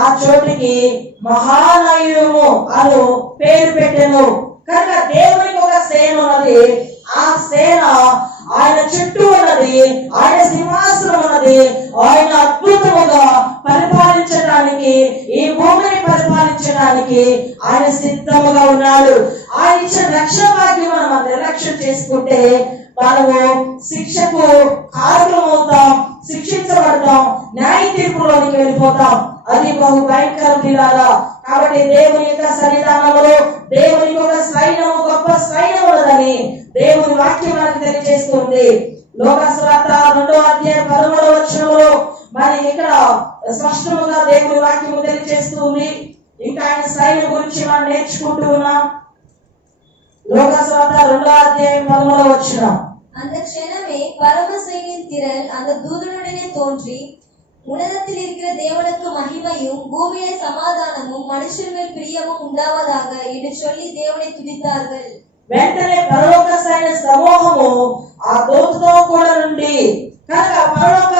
ఆ చోటికి మహానయము అను పేరు పెట్టెను. కనుక దేవునికి ఒక సేన ఉన్నది. ఆ సేన ఆయన చుట్టూ ఉన్నది, ఆయన సింహాసనం ఉన్నది. ఆయన అద్భుతముగా పరిపాలించడానికి, ఈ భూమిని పరిపాలించడానికి ఆయన సిద్ధముగా ఉన్నాడు. ఆయన ఇచ్చిన రక్షణ భాగ్యం మనం నిర్లక్ష్యం చేసుకుంటే మనము శిక్షకు కారణమవుతాం, శిక్షించబడతాం, న్యాయ తీర్పులోనికి వెళ్ళిపోతాం. అది బహు భయంకరం పిల్లారా. కాబట్టి దేవుని యొక్క సన్నిధానంలో దేవునికి ఒక సైన్యము, గొప్ప సైన్యం ఉన్నదని దేవుని వాక్యం మనకు తెలియజేస్తుంది. లోకస్వార్త 2:13 మరి ఇక్కడ స్పష్టముగా దేవుని వాక్యము తెలియజేస్తుంది. ఇంకా ఆయన సైన్యం గురించి మనం నేర్చుకుంటూ ఉన్నాం. లోకస్వార్త 2:13 அந்த க்ஷணமே பரம சைனின் திரள் அந்த தூதனுடனே தோன்றி, உன்னதத்தில் இருக்கிற தேவனுக்கு மகிமையும் பூமியிலே சமாதானமும் மனுஷர் மேல் பிரியமும் உண்டாவதாக என்று சொல்லி தேவனை துதித்தார்கள். వెంటనే పరలోక సైన్య సమూహము ఆ దూతతో కూడా నుండి, కనుక పరలోక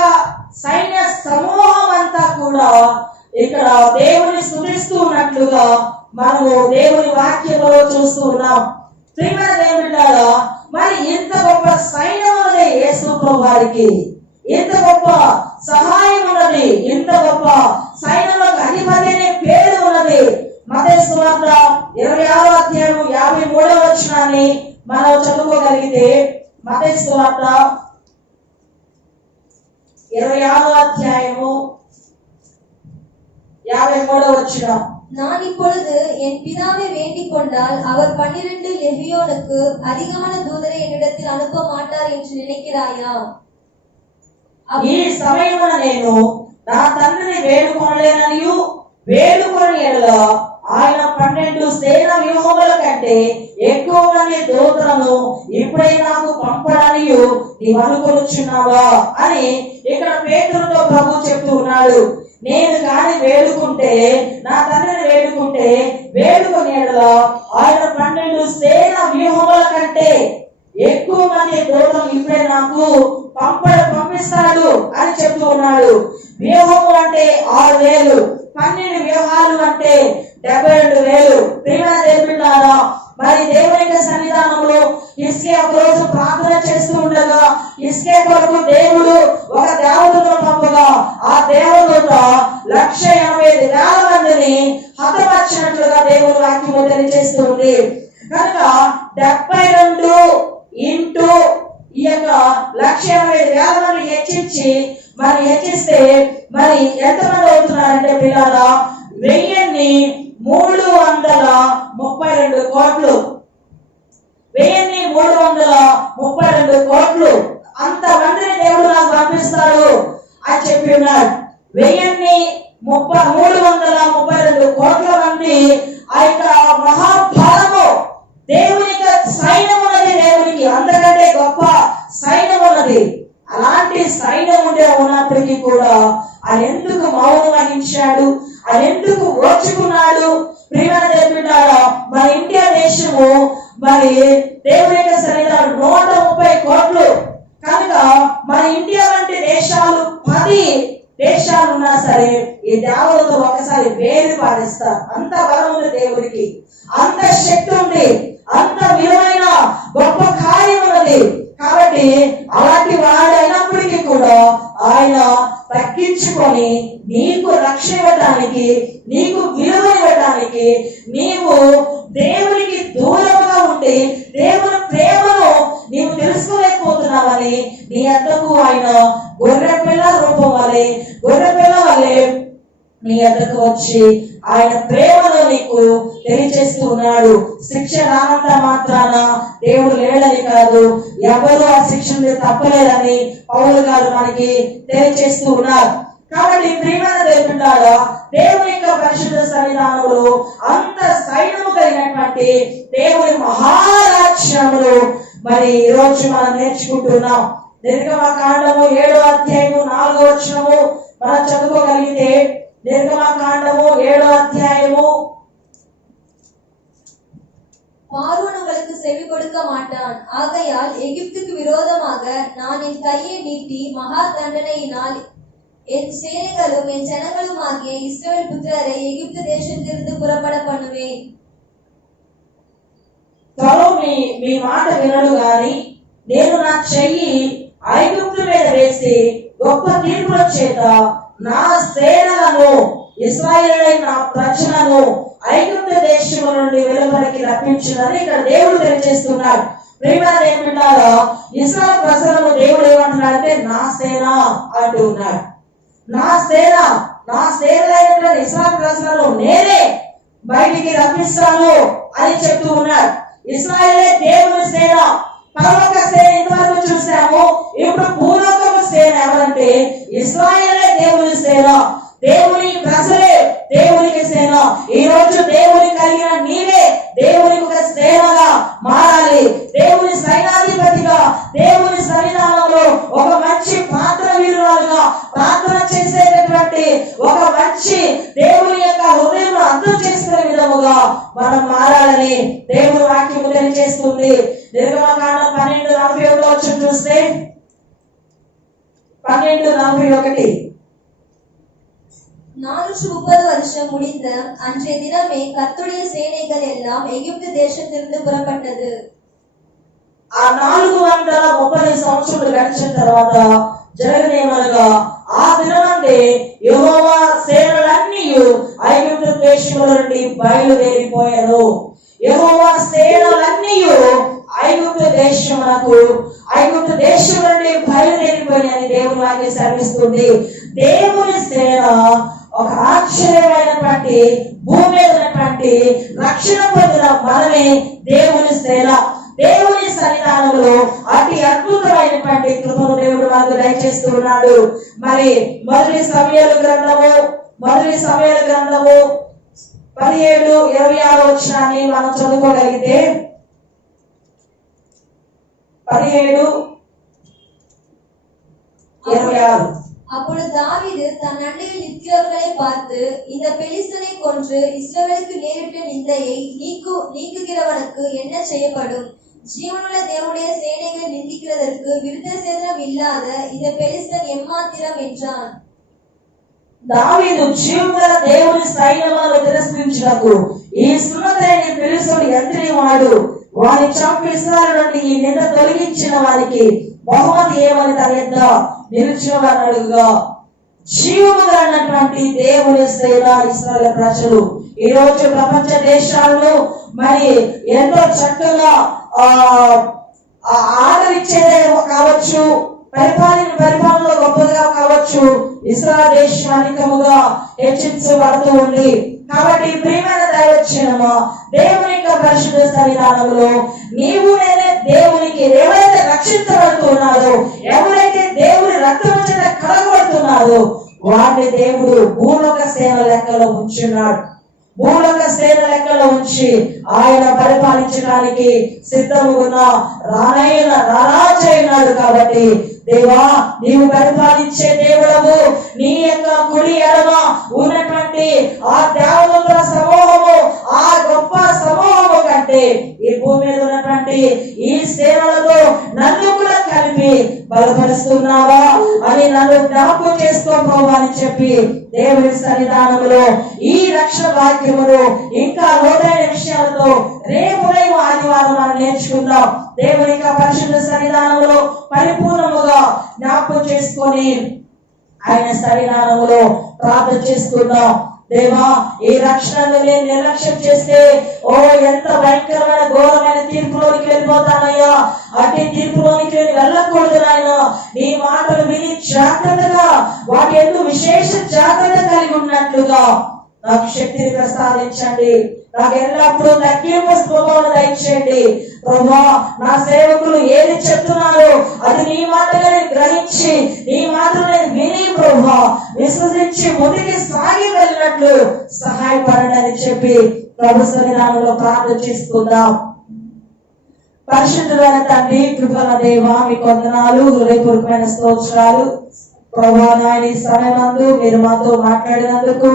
సైన్య సమూహం అంతా కూడా ఇక్కడ దేవుని స్తుతిస్తూ ఉన్నట్లుగా మనము దేవుని వాక్యంలో చూస్తూ ఉన్నాం. ప్రియమైన దేవుడారా, మరి ఇంత గొప్ప సైన్యం ఉన్నది యేసు ప్రభువు వారికి, ఇంత గొప్ప సహాయం ఉన్నది, ఇంత గొప్ప సైన్యంలోకి అధిపతి అనే పేరు ఉన్నది. మత్తయి సువార్త 26:53 మనం చదువుకోగలిగితే, మత్తయి సువార్త 26:53 நான் இப்பொழுது என் பிதாவை வேண்டிக் கொண்டால் அவர் 12 லெகியோனுக்கு அதிகமான தூதரை என்னிடத்தில் அனுப்ப மாட்டார் என்று நினைக்கிறாயா? ఈ సమయమున నేను నా తండ్రిని వేడుకొనలేననియు, వేడుకొని ఎడల ఆయన 12 సేనా వ్యూహముల కంటే ఎక్కువ మంది దూతలను ఇప్పుడే నాకు పంపడానియు నీవు అనుకొనుచున్నావా అని ఇక్కడ పేతురుతో ప్రభు చెప్తూ ఉన్నాడు. నేను కాని వేడుకుంటే, నా తండ్రిని వేడుకుంటే, వేడుకొని ఎడల ఆయన 12 సేనా వ్యూహముల కంటే ఎక్కువ మంది దూతలను ఇప్పుడే నాకు పంపిస్తాడు అని చెప్తూ ఉన్నాడు. వ్యూహము అంటే 6,000, 12 వ్యూహాలు అంటే 72,000. ప్రియమైన దేవుడారా, మరి దేవుని యొక్క సన్నిధానంలో హిజ్కియా ఒక రోజు ప్రార్థన చేస్తూ ఉండగా హిజ్కియా కొరకు దేవుడు ఒక దేవదూతను పంపగా ఆ దేవదూత 185,000 మందిని హతమార్చినట్లుగా దేవుని వాక్యము తెలియజేస్తుంది. కనుక 72 ఇంటూ ఈ యొక్క 185,000 మంది హెచ్చిస్తే మరి ఎంతమంది అవుతున్నారంటే పిల్లరా, 1,332 కోట్లు. 1,332 కోట్లు అంతమందిని దేవుడు నాకు పంపిస్తాడు అని చెప్పి ఉన్నాడు. 1,332 కోట్ల మంది ఆ యొక్క మహాభారము దేవుని యొక్క సైన్యం ఉన్నది. దేవునికి అంతకంటే గొప్ప సైన్యం ఉన్నది. అలాంటి సైన్యం ఉన్నప్పటికీ కూడా ఆయన ఎందుకు మౌనం వహించాడు? ఆయన ఎందుకు ఓర్చుకున్నాడు? ప్రియమైన దేవుడారా, మన ఇండియా దేశము మరి దేవుని యొక్క సన్నిధానం 130 కోట్లు. కనుక మన ఇండియా వంటి దేశాలు 10 దేశాలు ఉన్నా సరే ఈ దేవతతో ఒకసారి వేరు పాటిస్తారు. అంత బలం ఉంది దేవుడికి, అంత శక్తి ఉంది, అంత విలువైన గొప్ప కార్యం ఉన్నది. కాబట్టి అలాంటి వాడైనప్పటికీ కూడా ఆయన తగ్గించుకొని నీకు రక్షణ ఇవ్వడానికి, నీకు విలువ ఇవ్వడానికి, నీవు దేవునికి దూరంగా ఉండి దేవుని ప్రేమను నీవు తెలుసుకోలేకపోతున్నావని నీ వద్దకు ఆయన గొర్రెపిల్ల రూపం వలె, గొర్రెపిల్ల వలె నీ వద్దకు వచ్చి ఆయన ప్రేమను నీకు తెలియజేస్తూ ఉన్నాడు. శిక్ష రానంత మాత్రాన దేవుడు లేడని కాదు, ఎవరు ఆ శిక్షను తప్పలేదని పౌలు గారు మనకి తెలియజేస్తూ ఉన్నారు. కాబట్టి ప్రియమైన దేవుడారా, దేవుని యొక్క పరిశుద్ధ సన్నిధానంలో అంత సైన్యము కలిగినటువంటి దేవుని మహారాజ్యములు మరి ఈ రోజు మనం నేర్చుకుంటున్నాం. నిర్గమకాండము 7:4 మనం చదువుకోగలిగితే, నిర్గమకాండము 7 பார்வோன் உங்களுக்கு செவி கொடுக்க மாட்டான். ஆகையால் எகிப்துக்கு விரோதமாக நான் என் கையை நீட்டி மகா தண்டனையினால் என் சேனைகளும் என் ஜனங்களும் ஆகிய இஸ்ரவேல் புத்திரரை எகிப்து தேசத்திலிருந்து புறப்பட பண்ணுவேன். మీ మాట వినడు గాని నేను నా చెయ్యి ఐగుప్తు మీద వేసి గొప్ప తీర్పుల చేత నా సేనలను ఇశ్రాయేలైన నా ప్రజలను ఐగుప్తు దేశం నుండి వెలుపలికి రప్పించునని ఇక్కడ దేవుడు తెలియజేస్తున్నాడు. ప్రియమైన దేవుని బిడ్డలారా, ఇశ్రాయేలు ప్రజలను దేవుడు ఏమంటున్నాడంటే నా సేన అంటున్నాడు. నా సేన, నా సేనలైనటువంటి ఇశ్రాయేలు ప్రజలను నేనే బయటికి రప్పిస్తాను అని చెప్తూ ఉన్నాడు. ఇశ్రాయేలే దేవుని సేన. పరలోక సేన ఇంతవరకు చూసాము. ఇప్పుడు భూలోకపు సేన ఎవరంటే ఇశ్రాయేలే దేవుని సేన. దేవుని ప్రజలే దేవునికి సేన. ఈ రోజు దేవుని కలిగిన నీవే దేవునికి ఒక సేనగా మారాలి. దేవుని సైనాధిపతిగా దేవుని సన్నిధానంలో ఒక మంచి పాత్ర వీరులుగా ప్రార్థన చేసేటటువంటి ఒక మంచి దేవుని యొక్క హృదయం అర్థం చేసుకునే విధముగా మనం మారాలని దేవుని వాక్యము తెలియజేస్తుంది. నిర్గమకాండం 12:41 చూస్తే 12:41 430 வருஷம் முடிந்த அன்றைய தினமே கர்த்தருடைய சேனைகள் எல்லாம் எகிப்து தேசத்திலிருந்து புறப்பட்டது. ఆ 430 సంవత్సరాలు గడిచిన తర్వాత జరగనేమనగా ఆ దినమందే యెహోవా సేనలన్నీ ఐగుప్తు దేశముల నుండి బయలుదేరిపోయారు. యెహోవా సేనలన్నీ ఐగుప్తు దేశం నుండి బయలుదేరిపోయాయని దేవుని వాక్యం సెలవిస్తుంది. దేవుని సేన ఒక ఆశ్చర్యమైనటువంటి భూమి మీద ఉన్నటువంటి రక్షణ పొందిన మనమే దేవుని సేన. దేవుని సన్నిధానంలో అతి అద్భుతమైనటువంటి కృపను దేవుడు మనకు దయచేస్తూ ఉన్నాడు. మరి మొదటి సమూయేలు గ్రంథము 17:26 వచనాన్ని మనం చదువుకోగలిగితే 17:26 அப்பொழுது தாவீது தன் அண்டையில் நிற்கிறவர்களை பார்த்து, இந்த பெலிஸ்தனை கொன்று இஸ்ரவேலுக்கு நேரிட்ட நிந்தையை நீக்குகிறவனுக்கு என்ன செய்யப்படும்? ஜீவனுள்ள தேவனுடைய சேனைகளை நிந்திக்கிறதற்கு விருத்த சேதனம் இல்லாத இந்த பெலிஸ்தன் எம்மாத்திரம் என்றான். దావీదు జీవముగల దేవుని సైన్యములను తిరస్కరించుటకు ఈ సున్నతైన ఫిలిష్తీయుడు ఎంతటి వాడు, వాని చంపి ఇశ్రాయేలు నుండి ఈ నింద తొలగించిన వారికి బహుమతి ఏమని తన యొద్ద నిలిచినవాడని అడుగుగా, జీవముగలటువంటి దేవుని సేన ఇశ్రాయేలు ప్రజలు ఈ రోజు ప్రపంచ దేశాల్లో మరి ఎంతో చక్కగా ఆదరించేదే కావచ్చు, పరిపాలనలో గొప్పగా కావచ్చు, ఇశ్రాయేలు దేశం అధికముగా హెచ్చించబడుతూ ఉంది. కాబట్టి ప్రియమైన దైవజనమా, దేవుని యొక్క పరిశుద్ధ సన్నిధానంలో నీవు నేనే దేవునికి ఎవరైతే రక్షించబడుతున్నారో, ఎవరైతే దేవుని రక్తం చేత కడగబడుతున్నారో వారిని దేవుడు భూలోక సేన లెక్కలో ఉంచున్నాడు. భూలోక సేన లెక్కలో ఉంచి ఆయన పరిపాలించడానికి సిద్ధమున్న రారాజు అయినాడు. కాబట్టి దేవా, నీవు పరిపాలించే దేవుడవు. నీ యొక్క కుడి ఎడమ ఉన్నటువంటి ఆ దేవదూతల సమూహము, ఆ గొప్ప సమూహము కంటే ఈ భూమి మీద ఉన్నటువంటి ఈ సేవలతో నన్ను కూడా కలిపి బలపరుస్తున్నావా అని నన్ను జ్ఞాపకం చేసుకోవాలి అని చెప్పి దేవుని సన్నిధానంలో ఈ రక్షణ వాక్యమును ఇంకా లోతైన విషయాలతో రేపు ఆదివారం మనం నేర్చుకుందాం. దేవుని యొక్క పరిశుద్ధ సన్నిధానంలో పరిపూర్ణముగా జ్ఞాపకం చేసుకొని ఆయన సన్నిధానంలో ప్రార్థన చేసుకుందాం. దేవా, ఈ రక్షణను నేను నిర్లక్ష్యం చేస్తే ఎంత భయంకరమైన ఘోరమైన తీర్పులోనికి వెళ్ళిపోతానయ్యా. అట్టి తీర్పులోనికి నేను వెళ్ళకూడదు నాయన. నీ మాటలు విని జాగ్రత్తగా వాటి ఎందుకు విశేష జాగ్రత్త కలిగి ఉన్నట్లుగా నాకు శక్తిని ప్రసాదించండి. నాకు ఎల్లప్పుడూ తగ్గింపు స్వభావం దయచేయండి. ప్రభా, నా సేవకులు ఏది చెప్తున్నారో అది నీ మాటగా నేను గ్రహించి, నీ మాటలు నేను విని ప్రభా విశ్వసించి ముందుకి సాగి వెళ్ళినట్లు సహాయపడండి అని చెప్పి ప్రభు సన్నిధానంలో ప్రార్థన చేసుకుందాం. పరిశుద్ధమైన తండ్రి, కృపల దేవా, మీకు వందనాలు, హృదయపూర్వకమైన స్తోత్రాలు. ప్రభా, నాయన ఈ సమయమందు మీరు మాతో మాట్లాడినందుకు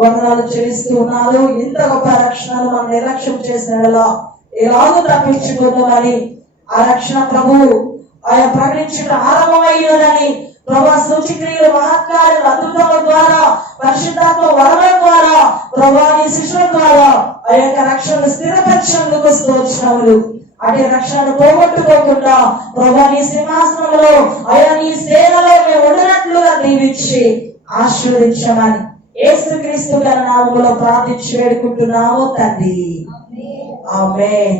వందనాలు చెల్లిస్తూ ఉన్నారు. ఇంత గొప్ప రక్షణను మనం నిర్లక్ష్యం చేసినలా ఎలాగో తప్పించుకుందామని ఆ రక్షణ ప్రభు ఆయన ప్రకటించడం ఆరంభమైనదని ప్రభా సూచక్రియలు మహత్కార్యాలు అద్భుతాల ద్వారా పరిశుద్ధాత్మ వరముల ద్వారా ప్రభా నీ శిష్యుల ద్వారా ఆ యొక్క రక్షణను స్థిరపరిచేందుకు స్తోత్రములు. అటు రక్షణను పోగొట్టుకోకుండా ప్రభా నీ సింహాసనంలో అయా నీ సేనలో మేము ఉండినట్లుగా దీవించి ఆశీర్వదించమని యేసుక్రీస్తు గారి నామములో ప్రార్థించి వేడుకుంటున్నాము తండ్రి. ఆమేన్.